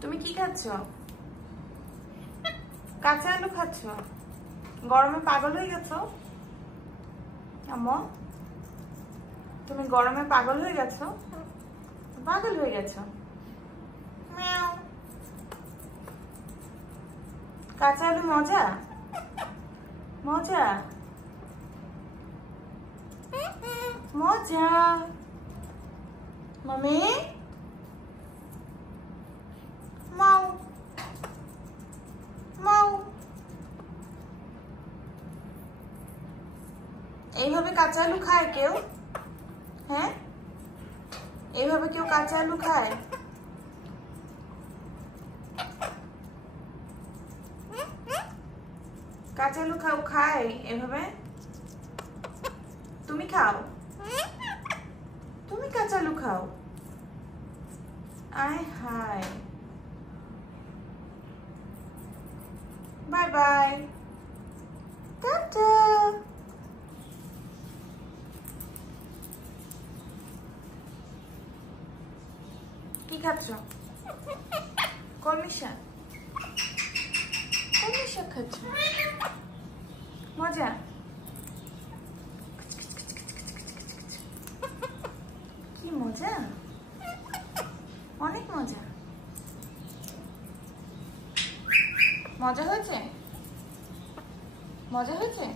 তুমি কি খাচ্ছ? কাঁচা আলু খাচ্ছ? গরমে পাগল হয়ে গেছো আম্মু? তুমি গরমে পাগল হয়ে গেছো? পাগল হয়ে গেছো? মিয়াও। কাঁচা আলু মজা মজা মজা। মামি মাও মাও। এইভাবে কাঁচা আলু খায় কেউ? হ্যাঁ, এইভাবে কেউ কাঁচা আলু খায়? কাঁচা আলু খায় এভাবে? তুমি খাও? তুমি কাঁচা আলু খাও? আয় হায়। Bye bye, tata. কি খাচ্ছ? কলমি শাক? কলমি শাক খাচ্ছ? মজা? কি মজা, অনেক মজা। মজা হয়েছে? মজা হয়েছে?